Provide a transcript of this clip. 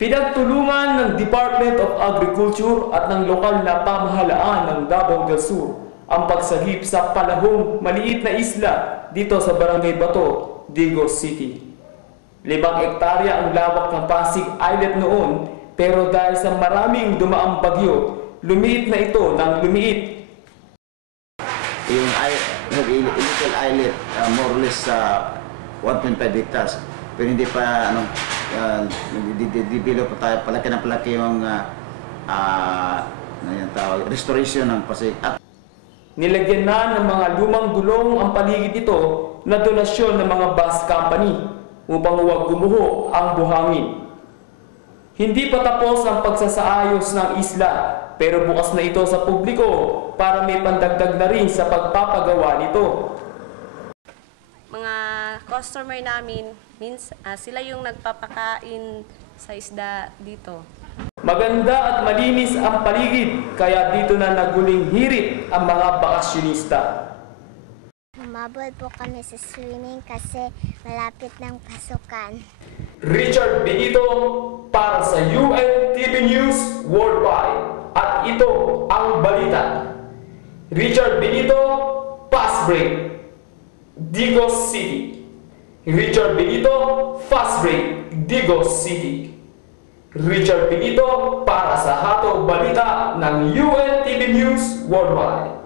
Pinagtulungan ng Department of Agriculture at ng lokal na pamahalaan ng Davao del Sur ang pagsagip sa palahong maliit na isla dito sa Barangay Bato, Digos City. 5 hektarya ang lawak ng Pasig Islet noon, pero dahil sa maraming dumaang bagyo, lumiit na ito ng lumiit. Yung little islet, more or less 1.5 hectares. Pero hindi pa develop pa tayo, palaki yung restoration ng Pasig. Nilagyan na ng mga lumang gulong ang paligid ito na donasyon ng mga bus company upang huwag gumuho ang buhangin. Hindi pa tapos ang pagsasaayos ng isla, pero bukas na ito sa publiko para may pandagdag na rin sa pagpapagawa nito. Mga customer namin, sila yung nagpapakain sa isda dito. Maganda at malinis ang paligid, kaya dito na naguling hirit ang mga bakasyonista. Humabol po kami sa swimming kasi malapit ng pasukan. Richard Benito para sa UNTV News Worldwide. At ito ang balita. Richard Benito, Fast Break, Digos City. Richard Benito, Fast Break, Digos City. Richard Benito para sa Hatog Balita ng UNTV News Worldwide.